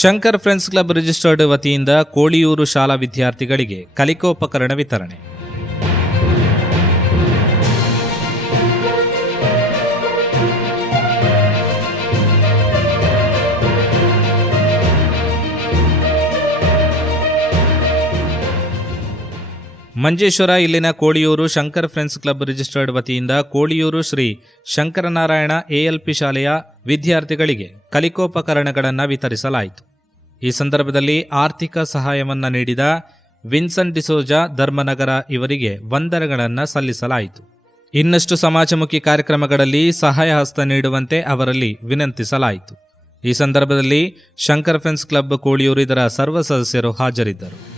Shankar friends club registered ವತಿಯಿಂದ ಕೋಳಿಯೂರು ಶಾಲಾ ವಿದ್ಯಾರ್ಥಿಗಳಿಗೆ ಕಲಿಕೋಪಕರಣ ವಿತರಣೆ. ಮಂಜೇಶ್ವರ ಇಲ್ಲಿನ Koliyur Shankar friends club registered ವತಿಯಿಂದ ಕೋಳಿಯೂರು ಶ್ರೀ ಶಂಕರನಾರಾಯಣ ALP ಶಾಲೆಯ ವಿದ್ಯಾರ್ಥಿಗಳಿಗೆ ಕಲಿಕೋಪಕರಣಗಳನ್ನು ವಿತರಿಸಲಾಯಿತು. ಈ ಸಂದರ್ಭದಲ್ಲಿ ಆರ್ಥಿಕ ಸಹಾಯವನ್ನು ನೀಡಿದ ವಿನ್ಸೆಂಟ್ ಡಿಸೋಜಾ ಧರ್ಮನಗರ ಇವರಿಗೆ ವಂದನೆಗಳನ್ನು ಸಲ್ಲಿಸಲಾಯಿತು. ಇನ್ನಷ್ಟು ಸಮಾಜಮುಖಿ ಕಾರ್ಯಕ್ರಮಗಳಲ್ಲಿ ಸಹಾಯ ಹಸ್ತ ನೀಡುವಂತೆ ಅವರಲ್ಲಿ ವಿನಂತಿಸಲಾಯಿತು. ಈ ಸಂದರ್ಭದಲ್ಲಿ ಶಂಕರ್ ಫ್ರೆಂಡ್ಸ್ ಕ್ಲಬ್ ಕೋಳಿಯೂರು ಇದರ ಸರ್ವ ಸದಸ್ಯರು ಹಾಜರಿದ್ದರು.